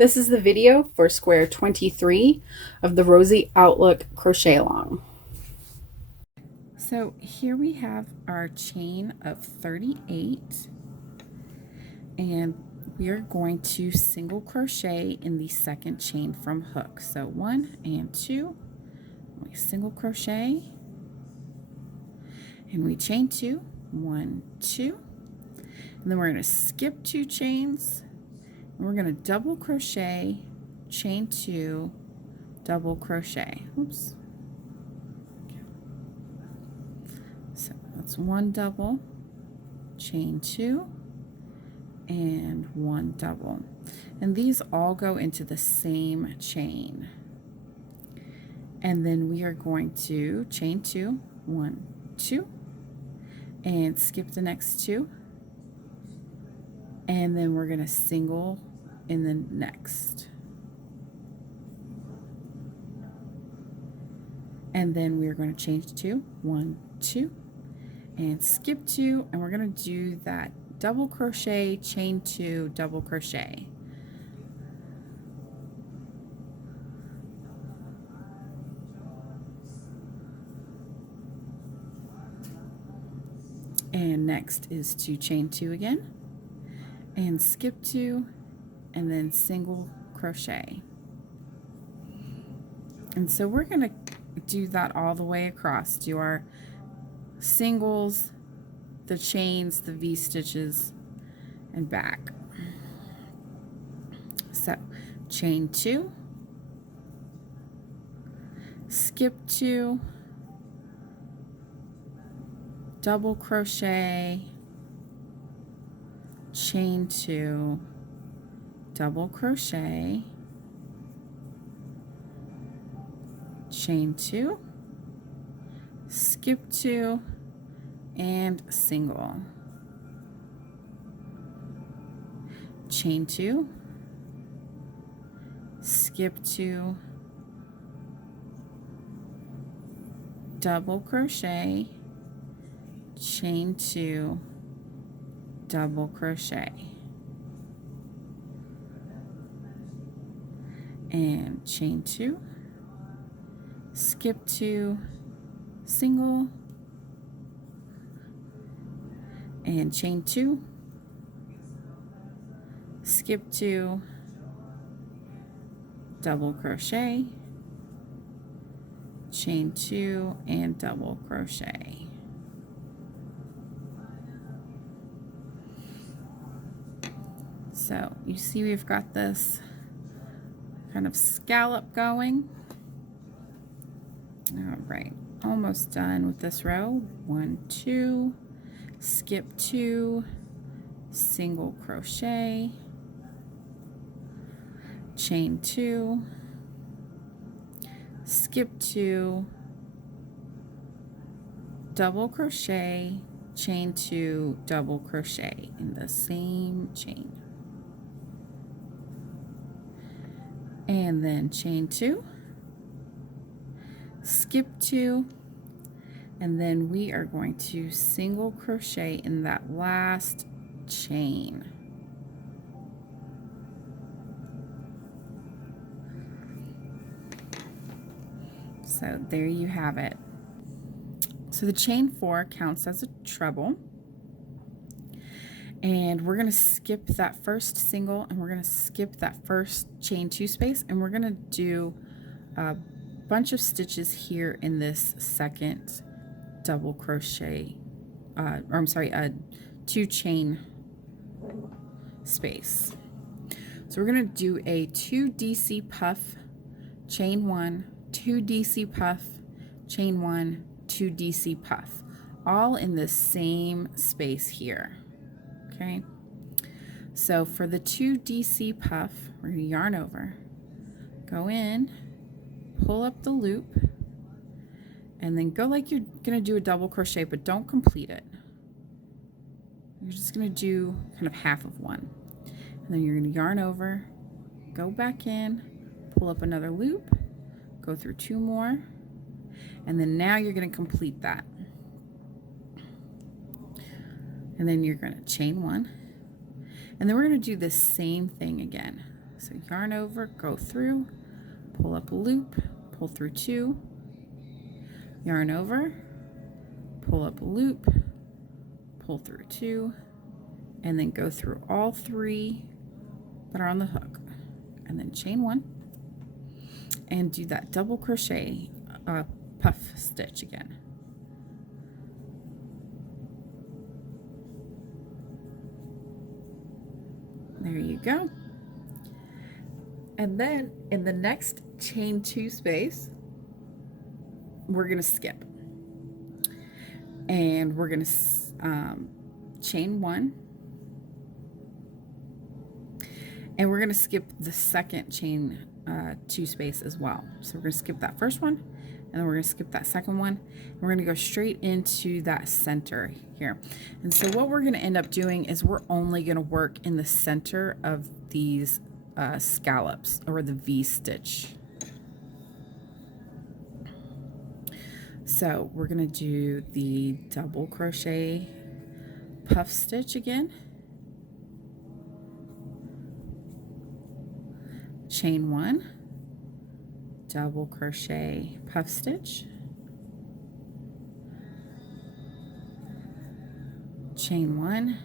This is the video for square 23 of the Rosy Outlook crochet along. So here we have our chain of 38, and we are going to single crochet in the second chain from hook. So 1 and 2, we single crochet, and we chain 2, 1, 2, and then we're going to skip 2 chains. We're going to double crochet, chain 2, double crochet. Oops. So that's 1 double, chain 2, and 1 double. And these all go into the same chain. And then we are going to chain 2, 1, 2, and skip the next 2. And then we're going to single in the next. And then we're going to change 2, 1, 2, and skip 2, and we're going to do that double crochet, chain 2, double crochet. And next is to chain 2 again, and skip 2, and then single crochet. And so we're going to do that all the way across. Do our singles, the chains, the V-stitches, and back. So chain 2, skip 2, double crochet, chain 2, double crochet, chain 2, skip 2, and single, chain 2, skip 2, double crochet, chain 2, double crochet, and chain 2, skip 2, single, and chain 2, skip 2, double crochet, chain 2, and double crochet. So you see we've got this kind of scallop going. All right, almost done with this row. 1, 2, skip 2, single crochet, chain 2, skip 2, double crochet, chain 2, double crochet in the same chain. And then chain 2, skip 2, and then we are going to single crochet in that last chain. So there you have it. So the chain 4 counts as a treble, and we're going to skip that first single, and we're going to skip that first chain 2 space, and we're going to do a bunch of stitches here in this second double crochet, or I'm sorry, 2 chain space. So we're going to do a 2 DC puff, chain 1, 2 DC puff, chain 1, 2 DC puff, all in the same space here. Okay, so for the 2 DC puff, we're going to yarn over, go in, pull up the loop, and then go like you're going to do a double crochet, but don't complete it. You're just going to do kind of half of one. And then you're going to yarn over, go back in, pull up another loop, go through 2 more, and then now you're going to complete that. And then you're going to chain 1, and then we're going to do the same thing again. So yarn over, go through, pull up a loop, pull through 2, yarn over, pull up a loop, pull through 2, and then go through all 3 that are on the hook, and then chain 1 and do that double crochet puff stitch again. There you go. And then in the next chain 2 space, we're going to skip, and we're going to chain 1, and we're going to skip the second chain 2 space as well. So we're going to skip that first one, and then we're going to skip that second one, and we're going to go straight into that center here. And so what we're going to end up doing is we're only going to work in the center of these scallops, or the V stitch. So we're going to do the double crochet puff stitch again, chain 1, double crochet puff stitch, chain 1,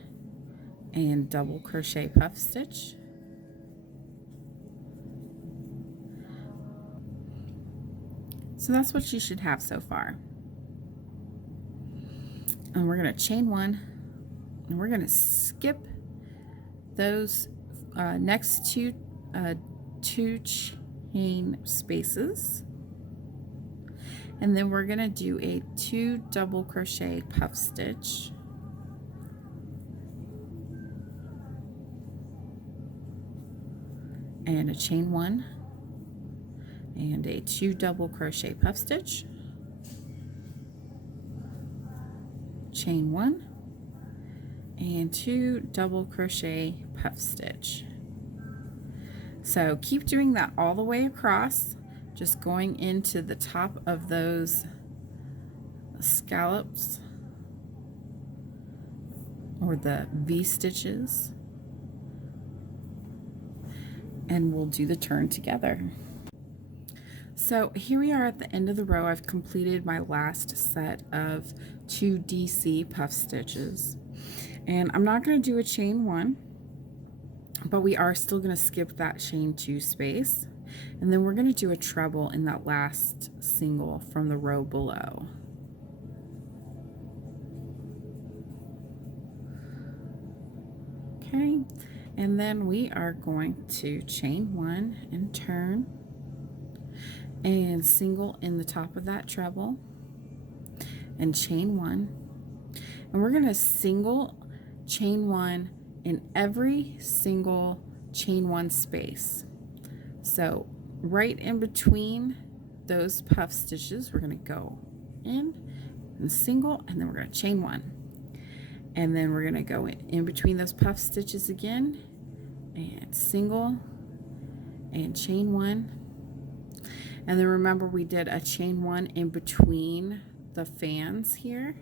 and double crochet puff stitch, so that's what you should have so far. And we're going to chain 1, and we're going to skip those next two chain spaces, and then we're going to do a 2 double crochet puff stitch, and a chain 1 and a 2 double crochet puff stitch, chain 1 and 2 double crochet puff stitch. So keep doing that all the way across, just going into the top of those scallops, or the V stitches, and we'll do the turn together. So here we are at the end of the row. I've completed my last set of 2 DC puff stitches, and I'm not going to do a chain 1, but we are still going to skip that chain 2 space, and then we're going to do a treble in that last single from the row below. Okay, and then we are going to chain 1 and turn and single in the top of that treble and chain 1, and we're going to single chain 1 in every single chain 1 space. So right in between those puff stitches, we're going to go in and single, and then we're going to chain 1, and then we're going to go in between those puff stitches again and single and chain 1, and then remember we did a chain 1 in between the fans here.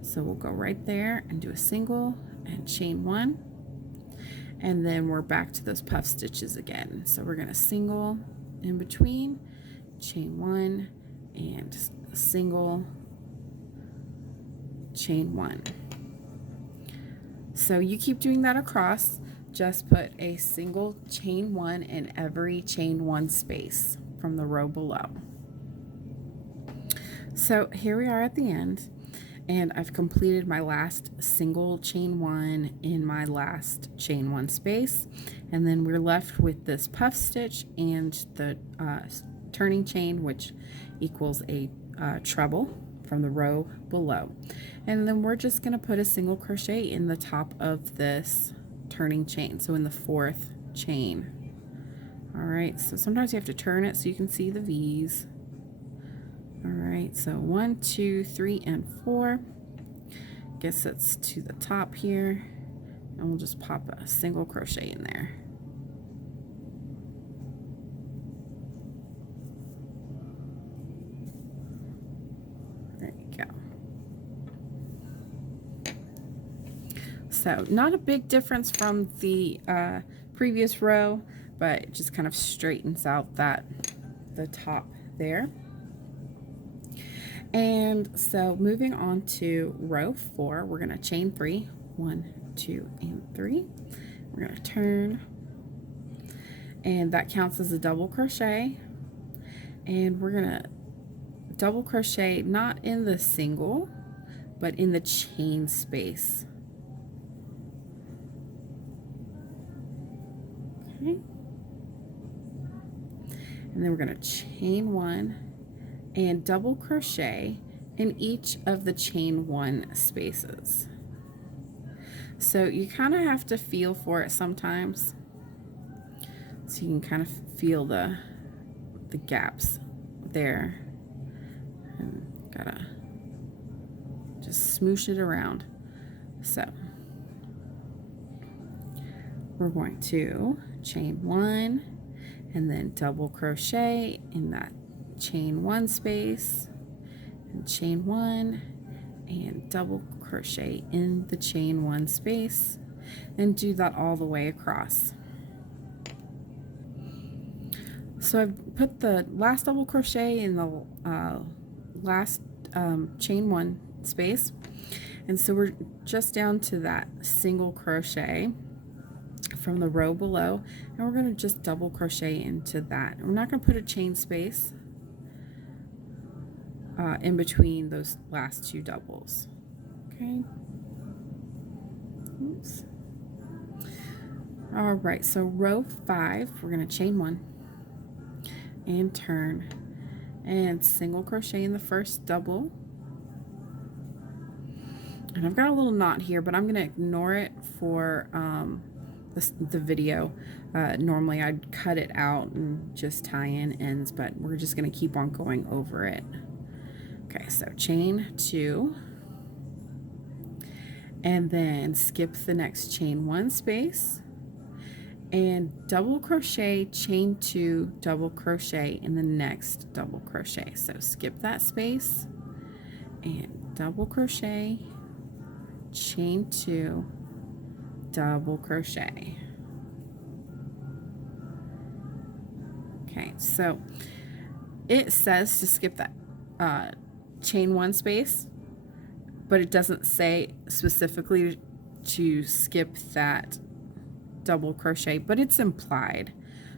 So we'll go right there and do a single and chain 1, and then we're back to those puff stitches again. So we're going to single in between, chain 1, and single, chain 1. So you keep doing that across. Just put a single chain 1 in every chain 1 space from the row below. So here we are at the end, and I've completed my last single chain 1 in my last chain 1 space, and then we're left with this puff stitch and the turning chain, which equals a treble from the row below. And then we're just going to put a single crochet in the top of this turning chain, so in the 4th chain. All right, so sometimes you have to turn it so you can see the V's. All right, so 1, 2, 3, and 4 gets us to the top here, and we'll just pop a single crochet in there. There you go. So not a big difference from the previous row, but it just kind of straightens out the top there. And so moving on to row 4, we're going to chain 3, 1, 2, and 3. We're going to turn, and that counts as a double crochet, and we're going to double crochet not in the single but in the chain space. Okay, and then we're going to chain 1 and double crochet in each of the chain 1 spaces. So you kind of have to feel for it sometimes, so you can kind of feel the gaps there, and gotta just smoosh it around. So we're going to chain 1 and then double crochet in that chain 1 space, and chain 1 and double crochet in the chain 1 space, and do that all the way across. So I've put the last double crochet in the last chain 1 space, and so we're just down to that single crochet from the row below, and we're going to just double crochet into that. We're not going to put a chain space in between those last 2 doubles. Okay. Oops. All right, so row 5, we're going to chain 1 and turn and single crochet in the first double. And I've got a little knot here, but I'm going to ignore it for the video. Normally I'd cut it out and just tie in ends, but we're just going to keep on going over it. Okay, so chain 2, and then skip the next chain 1 space, and double crochet, chain 2, double crochet in the next double crochet. So skip that space and double crochet, chain 2, double crochet. Okay, so it says to skip that chain 1 space, but it doesn't say specifically to skip that double crochet, but it's implied.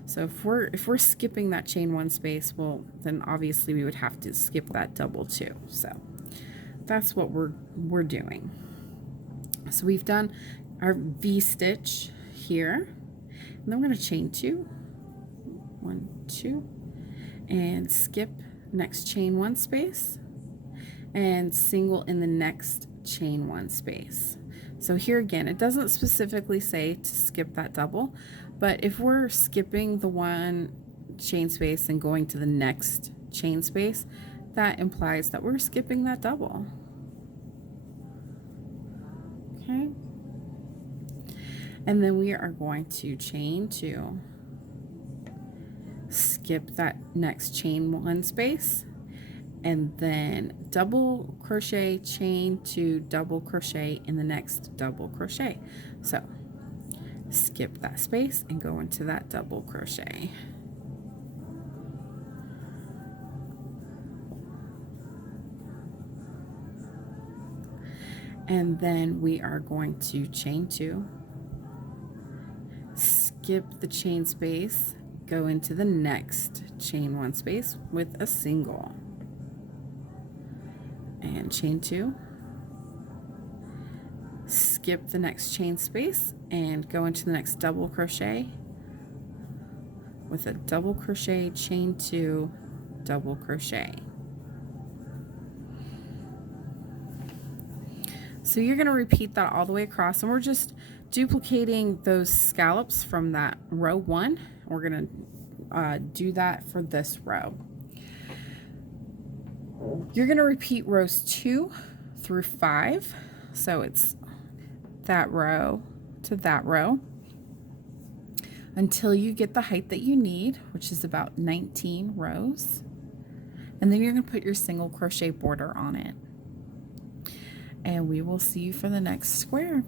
So if we're skipping that chain 1 space, well, then obviously we would have to skip that double too. So that's what we're doing. So we've done our V-stitch here, and then we're going to chain 2, 1, 2, and skip next chain 1 space, and single in the next chain 1 space. So here again, it doesn't specifically say to skip that double, but if we're skipping the 1 chain space and going to the next chain space, that implies that we're skipping that double. Okay. And then we are going to chain 2, skip that next chain 1 space, and then double crochet, chain 2, double crochet in the next double crochet. So skip that space and go into that double crochet. And then we are going to chain 2, skip the chain space, go into the next chain 1 space with a single, and chain 2, skip the next chain space and go into the next double crochet with a double crochet, chain 2, double crochet. So you're going to repeat that all the way across, and we're just duplicating those scallops from that row 1. We're going to do that for this row. You're going to repeat rows 2 through 5, so it's that row to that row, until you get the height that you need, which is about 19 rows. And then you're going to put your single crochet border on it. And we will see you for the next square.